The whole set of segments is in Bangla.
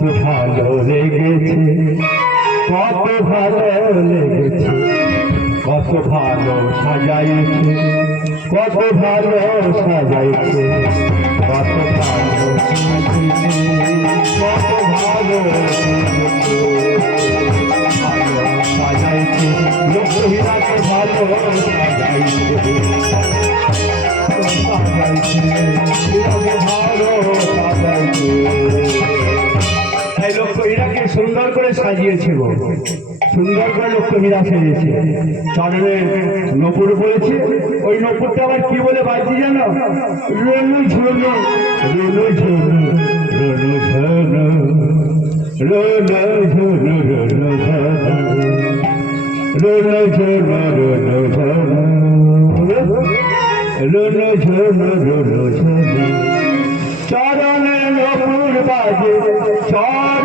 ভালো লেগেছে। কত ভালো লেগেছে। কত ভালো সাজাইছে। কত ভালো সাজাইছে। কত ভালো কত ভালো সাজাইছে লোকহীনাকে ভালো সাজাইছে। সাজাইছে। ভালো সাজাইছে। হীরাকে সুন্দর করে সাজিয়েছে গো। সুন্দর করে লক্ষ্য হীরা সেজেছে চরণে নপুর বলেছে, ওই নপুরটা আবার কি বলে বাজছে জানো রনু ঝনু। রনু ঝনু রনু ঝনু রনু ঝনু রনু ঝনু। রনু ঝনু রনু ঝনু। রনু ঝনু রনু ঝনু। চরণে নপুর বাজে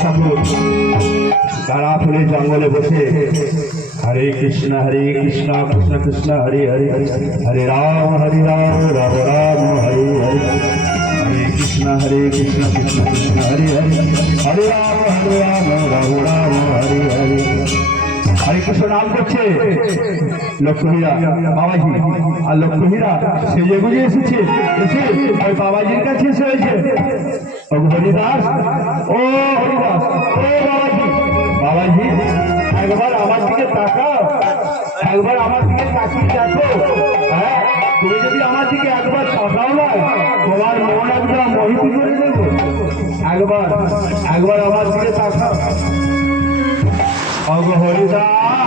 ঠাকুর তারা ফুলের জঙ্গলে বসে, হরে কৃষ্ণ হরে কৃষ্ণ কৃষ্ণ কৃষ্ণ, হরে হরে হরে রাম হরে রাম রাম রাম, হরে হরে। হরে কৃষ্ণ হরে কৃষ্ণ কৃষ্ণ কৃষ্ণ, হরে হরে। হরে রাম হরে রাম রাম রাম, হরে হরে। হরে কৃষ্ণ নাম করছে লক্ষ্মীরা, বাবাজি। আর লক্ষ্মীরা সেজে গুজে এসেছে, এসে ওই বাবাজির কাছে এসে হয়েছে হরিদাস ও হরিদাস ও বাবাজি বাবাজি একবার আমার দিকে তাকাও। একবার আমার দিকে তাকিয়ে দেখো। হ্যাঁ তুমি যদি আমার দিকে একবার তাকাও না, তোমার মন একবার মোহিত করে দেবো। একবার একবার আমার দিকে তাকাও। অগ হরিদাস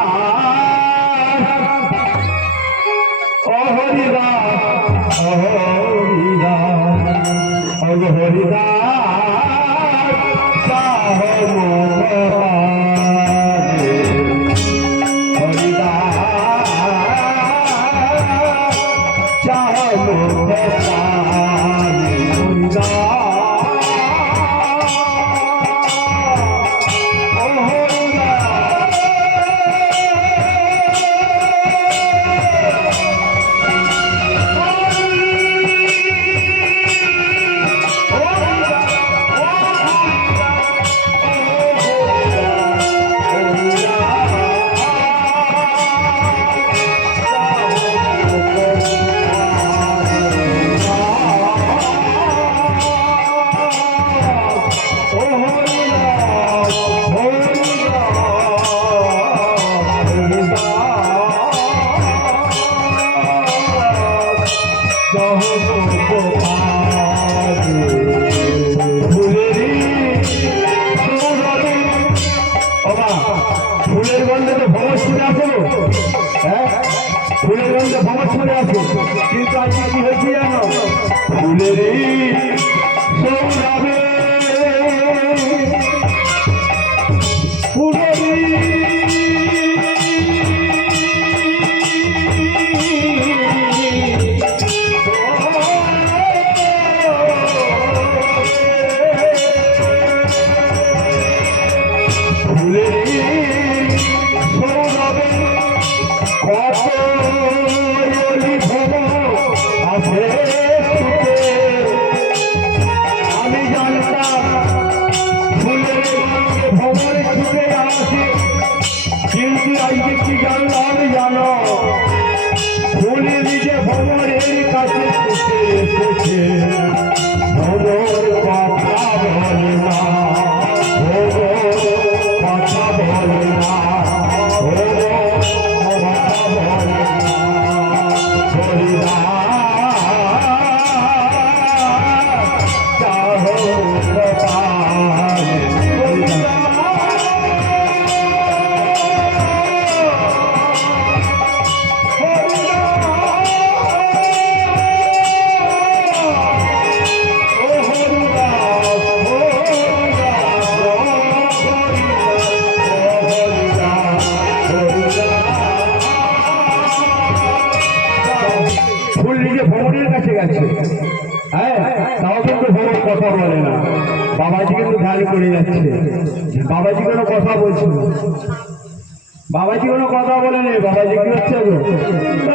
বাবাজি কোনো কথা বলেনি বাবাজি কি হচ্ছে?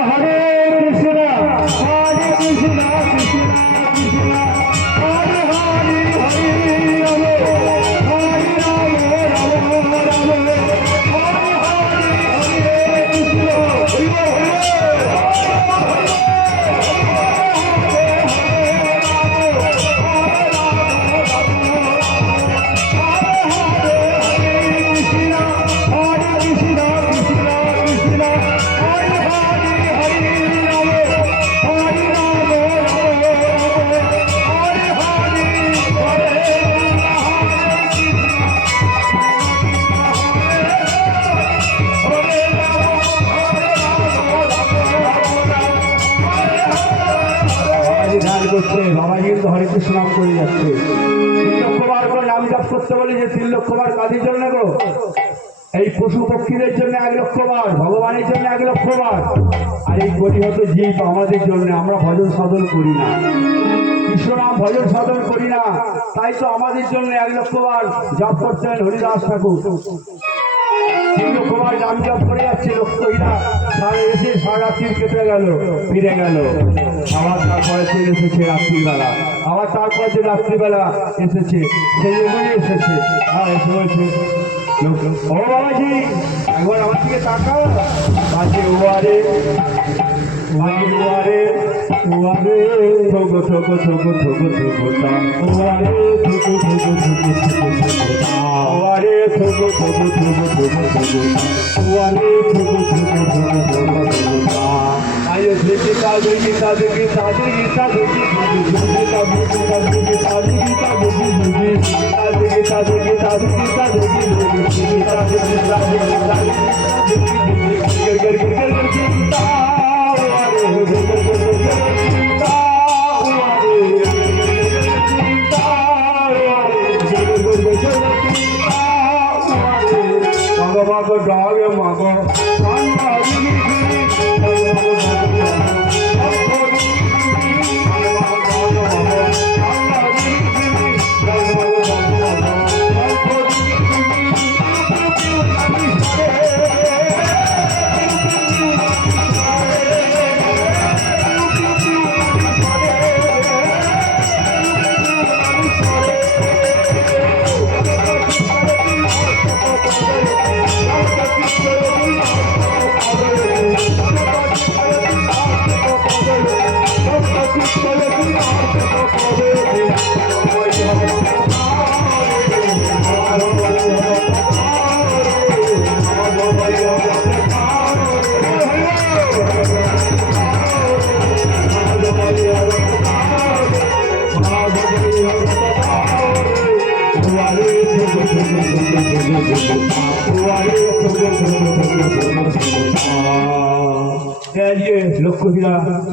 হরে কৃষ্ণ হরে কৃষ্ণ করছে বাবাজি কিন্তু হরে কৃষ্ণ করে যাচ্ছে। এক লক্ষবার ভগবানের জন্য এক লক্ষবার আর এই জীব আমাদের জন্য, আমরা ভজন সাধন করি না। কৃষ্ণ নাম ভজন সাধন করি না। তাই তো আমাদের জন্য এক লক্ষবার জপ করতেন হরিদাস ঠাকুর। তিন লক্ষবার নাম জপ করে যাচ্ছে লক্ষ্মীরা সারা এসে সারা রাত্রি কেটে গেল, ফিরে গেল। আবার তারপরে এসেছে রাত্রিবেলা। আবার তারপর যে রাত্রিবেলা এসেছে সেই জন্যই এসেছে হ্যাঁ এসে বলছে ও বাবাজি একবার আমার দিকে তাকাও বাজে ওয়ারে ওয়ারে ওয়ারে ওয়ারে ঠোকো ঠোকো ঠোকো ঠোকো ঠোকো ওয়ারে ঠোকো ঠোকো ঠোকো ঠোকো ওয়ারে ঠোকো ঠোকো ঠোকো ঠোকো মাগো মাগো ডাগে মাগো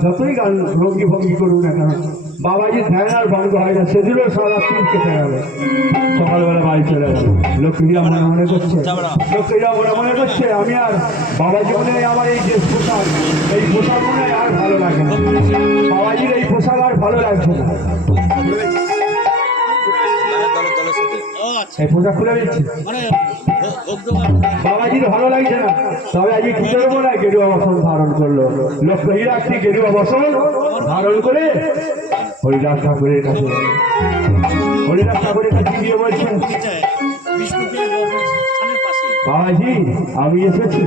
যতই গান রঙ্গি ভঙ্গি করুন না কেন, বাবাজি ধ্যান আর ভঙ্গ হয় না, সেদিনও সারা তিন কেটে গেল সকালবেলা বাড়ি চলে গেল। লক্ষ্মীরা মনে মনে করছে। লক্ষ্মীরা মনে মনে করছে, আমি আর বাবাজি মনে আমার এই যে পোশাক, এই পোশাক মনে আর ভালো লাগে না। বাবাজির এই পোশাক আর ভালো লাগছে না। সাথে। ও আচ্ছা। এই খুলে দিচ্ছি। মানে বাবাজির ভালো লাগছে না। তবে আজকে কি করব না? গেরুয়া বসন ধারণ করল। গেরুয়া বসন ধারণ করে হরিদাস ঠাকুরের কাছে। হরিদাস ঠাকুরের কাছে গিয়ে বাবাজি আমি এসেছি।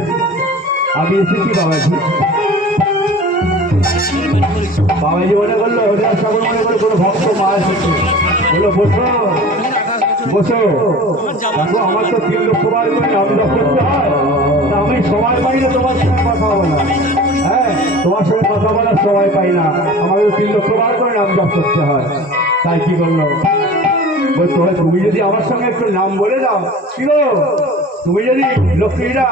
আমি এসেছি বাবাজি। বাবাজি মনে করল হরিদাস ঠাকুর মনে করে কোনো ভক্ত মা এসেছে। বলল বসো। বসো। আমার তো তিন লক্ষ বার করে নাম করতে হয় আমি সময় পাই না তোমার সঙ্গে কথা বলা হ্যাঁ তোমার সঙ্গে কথা বলার সময় পাই না। আমাকে তিন লক্ষ বার করে নাম জপ করতে হয়। তাই কি করল? বলতো "হয়, তুমি যদি আমার সঙ্গে একটু নাম বলে দাও। কি গো? তুমি যদি লক্ষ্মীরা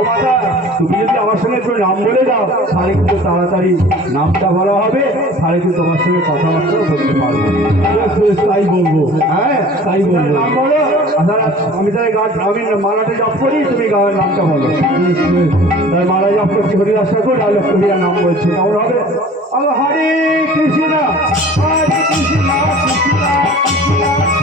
ও মাতা তুমি যদি আমার সঙ্গে একটু নাম বলে দাও তাহলে কিন্তু তাড়াতাড়ি নামটা বলা হবে। তাহলে কিন্তু তোমার সঙ্গে কথাবার্তা বলতে পারব। তাই বলব। হ্যাঁ তাই বলব। নাম বলো। আমি তাহলে গাছ আমি মালাটা জপ করি তুমি গায়ের নামটা বলো। তাই মালা জপ করছি হরিদাস ঠাকুর আর লক্ষ্মীরা নাম বলছে। কেমন হবে? আলো হরে কৃষ্ণ। হরে কৃষ্ণ কৃষ্ণ কৃষ্ণ।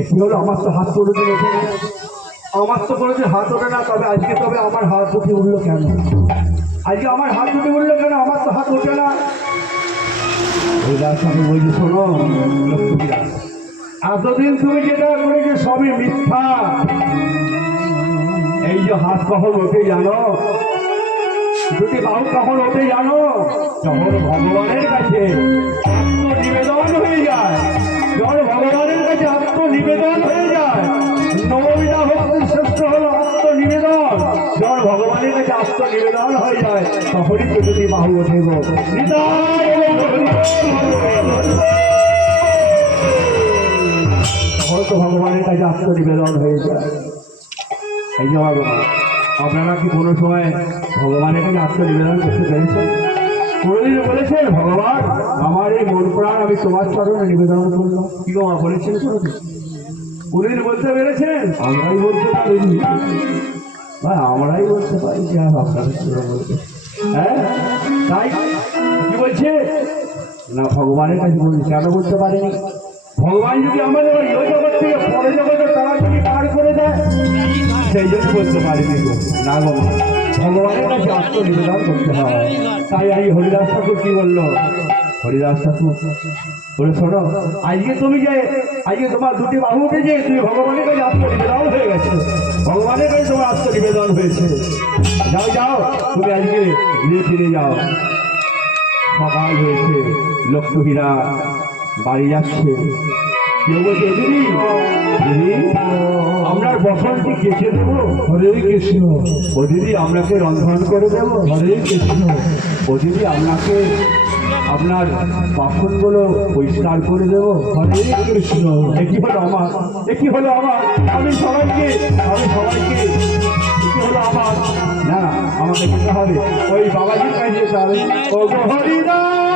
এ হলো আমার তো হাত কোনোদিন ওঠে আমার তো কোনোদিন হাত ওঠে না, তবে আজকে তবে আমার হাত উঠে উঠল কেন? আজকে আমার হাত উঠে উঠল কেন? আমার তো হাত ওঠে না। আমি বলছি শোনো এতদিন তুমি যেটা করেছ সবই মিথ্যা। এই যে হাত কখন ওঠে জানো? দুটি বাহু কখন ওঠে জানো? যখন ভগবানের কাছে। আত্মনিবেদন হয়ে যায় যখন ভগবানের কাছে আত্মনিবেদন হয়ে যায় নবমীরা ভক্তি শ্রেষ্ঠ হলো আত্মনিবেদন যখন ভগবানের কাছে আত্মনিবেদন হয়ে যায় তখনই তো যদি বাহু ওঠে গো নিতাই গৌর তখন তো ভগবানের কাছে আত্মনিবেদন হয়ে যায় এই যে ভগবান আপনারা কি কোনো সময় ভগবানের কাছে আত্মনিবেদন করতে পেরেছেন? কোনোদিন বলেছেন ভগবান আমার এই মন প্রাণ আমি তোমার চরণে নিবেদন করলাম কি মা বলেছেন কোনোদিন বলতে পেরেছেন আমরাই বলতে পারিনি বা আমরাই বলতে পারি যে আর আপনাদের চরণ বলতে হ্যাঁ? তাই কি বলছে? না ভগবানের কাছে বলছি কেন বলতে পারিনি? ভগবান যদি আমাদের ওই জগৎ থেকে পরে জগতে তাড়াতাড়ি পার করে দেয়, সেই জন্য বলতে পারিনি না গো। ভগবানের কাছে আত্মনিবেদন করতে হয়। তাই এই হরিদাস ঠাকুর কি বলল? হরিদাস ঠাকুর বলে, শোনো, আজকে তুমি যে, আজকে তোমার দুটি বাহু উঠেছে, তুমি ভগবানের কাছে আত্মনিবেদন হয়ে গেছে। ভগবানের কাছে তোমার আত্মনিবেদন হয়েছে। যাও যাও, তুমি আজকে গৃহে ফিরে যাও। সকাল হয়েছে, লক্ষ্মীরা বাড়ি যাচ্ছে আপনার বসনটি কেচে দেবো? হরে কৃষ্ণ। ও দিদি আপনাকে রন্ধন করে দেবো? হরে কৃষ্ণ। ও দিদি আপনাকে আপনার বাসনগুলো পরিষ্কার করে দেবো? হরে কৃষ্ণ। একই হলো আমার? একই হলো আমার? আমি সবাইকে আমি সবাইকে হলো আমার? না আমাকে যেতে হবে। ওই বাবাজির কাছে যেতে হবে ও গো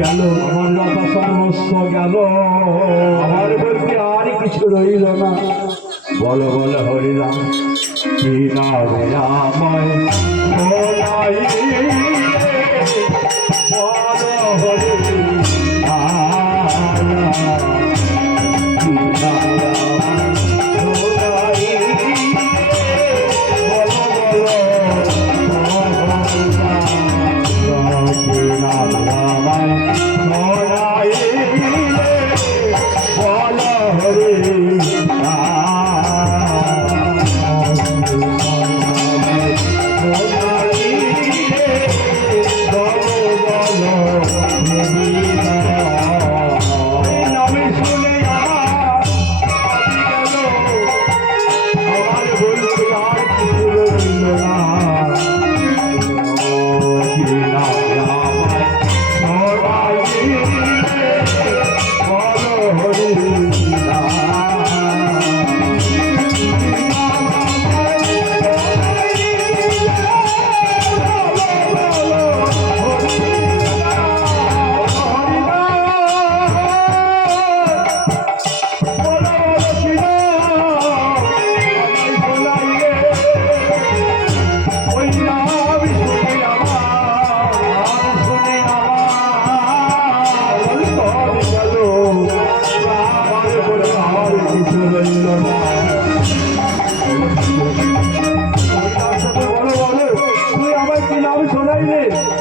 গেল, আমার বাবা সর্বস্ব গেল। আমার বলতে আর কিছু রইল না। বলো বলো, হরিরাম, কি নামে আমায়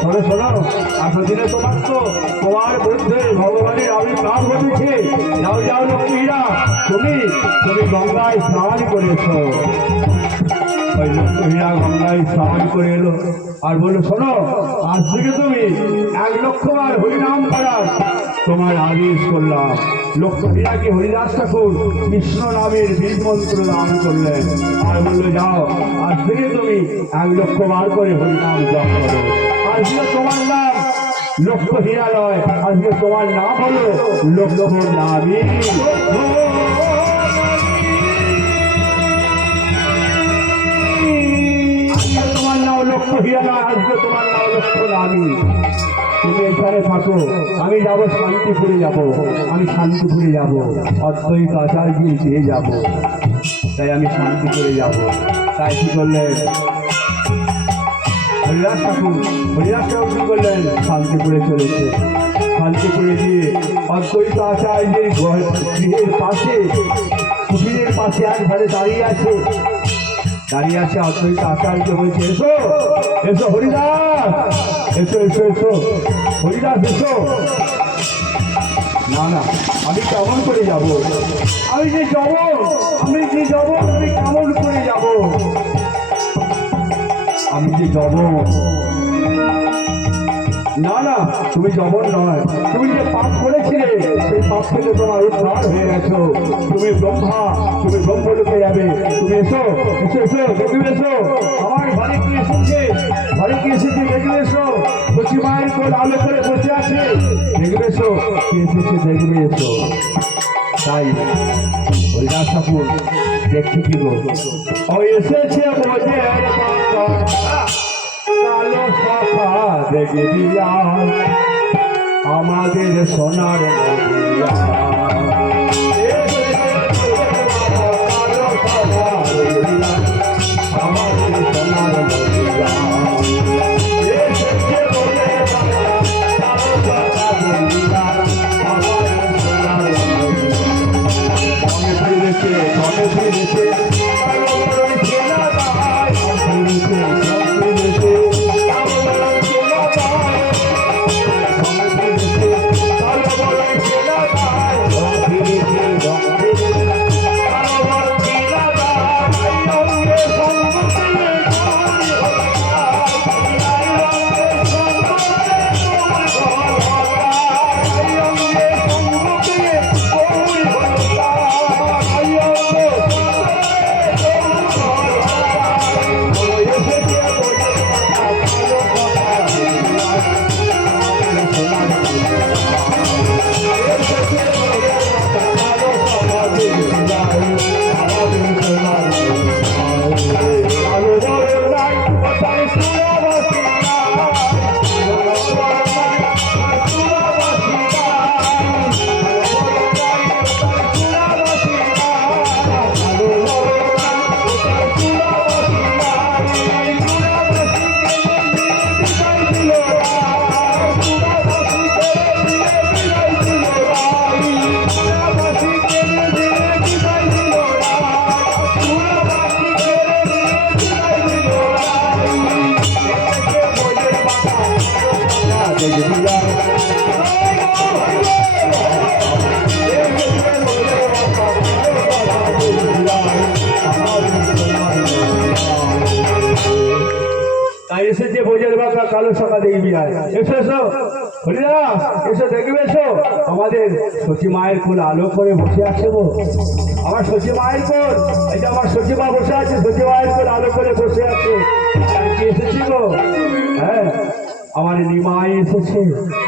শোনো শোনো আসা দিনে তো মাত্র তোমার বিরুদ্ধে ভগবানের আবির্ভাব ঘটেছে। যাও যাও লক্ষ্মীরা তুমি তুমি গঙ্গায় স্নান করেছ। ওই লক্ষ্মীরা গঙ্গায় স্নান করে এলো। আর বলল শোনো, আজ থেকে তুমি এক লক্ষ বার হরিনাম করার তোমার আদেশ করলাম। লক্ষ্মীরাকে হরিদাস ঠাকুর, কৃষ্ণ নামের বীজ দান করলেন। আর বলল, যাও, আজ থেকে তুমি এক লক্ষ বার করে হরিনাম জপ করো। আজকে তোমার নাম লক্ষ্য হীরা নয়। আজকে তোমার নাম হলো লক্ষ্য নামী তোমার নাম তোমার নাম লক্ষ্য নামী তুমি এখানে থাকো, আমি যাব শান্তিপুরে যাব। আমি শান্তিপুরে যাব, অদ্বৈত আচার্য দিয়ে যাব। তাই আমি শান্তিপুরে যাব। তাই কি করলেন হরিদাস ঠাকুর হরিদাস ঠাকুর করলেন শান্তিপুরে চলেছে শান্তিপুরে গিয়ে অদ্বৈত আচার্যের ঘর- গৃহের পাশে, কুটিরের পাশে এক ধারে দাঁড়িয়ে আছে। দাঁড়িয়ে আছে অদ্বৈত আচার্য বলছে, এসো এসো হরিদাস, এসো এসো এসো, হরিদাস, এসো। না না, আমি কেমন করে যাব? আমি যে যাব, আমি যে যাব, আমি কেমন করে যাব? আমি যে যাব। না না, তুমি জবন নয়। তুমি যে পাপ করেছিলে, সেই পাপ থেকে তোমার উদ্ধার হয়ে গেছো। তুমি ব্রহ্মা, তুমি ব্রহ্ম ব্রহ্মলোকে যাবে। তুমি এসো এসো এসো দেখবে এসো। আমার ঘরে কি এসেছে ঘরে কি এসেছে দেখবে এসো। কচি মায়ের কোল আলো করে বসে আছে। দেখবে এসো কি এসেছে দেখবে এসো। তাই হরিদাস ঠাকুর দেখতে কি গো ও এসেছে বোঝে কালো সফা দেখবি আমাদের সোনার নদিয়া। কালো সকা আর এসো এসো। এসো, দেখবে, এসো। আমাদের সচি মায়ের কোল আলো করে বসে আছে গো। আমার সচি মায়ের কোল, এই যে আমার সচি মা বসে আছে সচি মায়ের কোল আলো করে বসে আছে। এসেছি গো? হ্যাঁ আমার নিমাই এসেছে।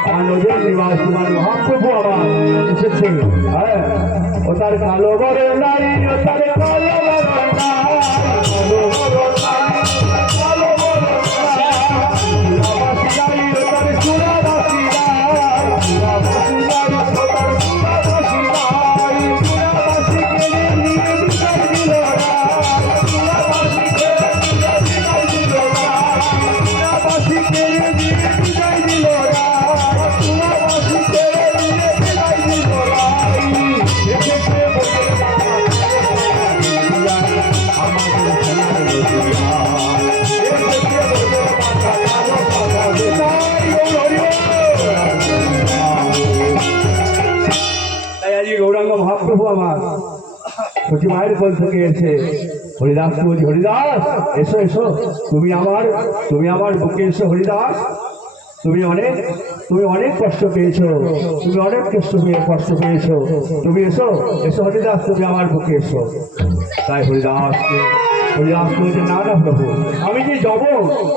আমার নজর নিবাস তোমার মহাপ্রভু আমার এসেছে। হ্যাঁ ও তার কালো বড় নারী ও তার কালো মায়ের কোল থেকে এসে, হরিদাস বলছি হরিদাস, এসো এসো, তুমি আমার তুমি আমার বুকে এসো, হরিদাস, তুমি অনেক তুমি অনেক কষ্ট পেয়েছ, তুমি অনেক কষ্ট পেয়ে, কষ্ট পেয়েছ, তুমি এসো এসো, হরিদাস, তুমি আমার বুকে এসো। তাই হরিদাস হরিদাস বলছে, না না, প্রভু, আমি যে যাব,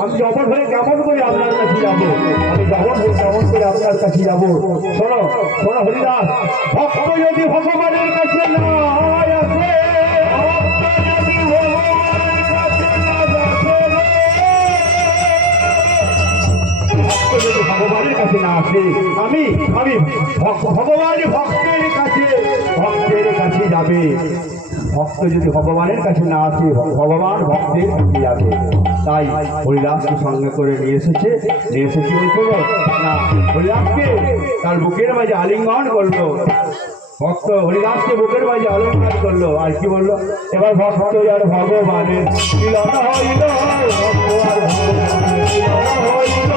আমি জবর হয়ে কেমন করে আপনার কাছে যাব, আমি জবর হয়ে কেমন করে আপনার কাছে যাব, শোনো শোনো, হরিদাস, ভক্ত যদি ভগবানের কাছে না ভগবানের কাছে না আসে, আমি আমি ভগবান ভক্তের কাছে ভক্তের কাছে যাবে। ভক্ত যদি ভগবানের কাছে না আসে, ভগবান ভক্তের কাছে যাবে। তাই হরিদাসকে সঙ্গে করে নিয়ে এসেছে নিয়ে এসেছে না, হরিদাসকে তার বুকের মাঝে আলিঙ্গন করল। ভক্ত হরিদাসকে বুকের মাঝে অলঙ্কার করল আর কি বলল? এবার ভক্ত আর ভগবানের হইল।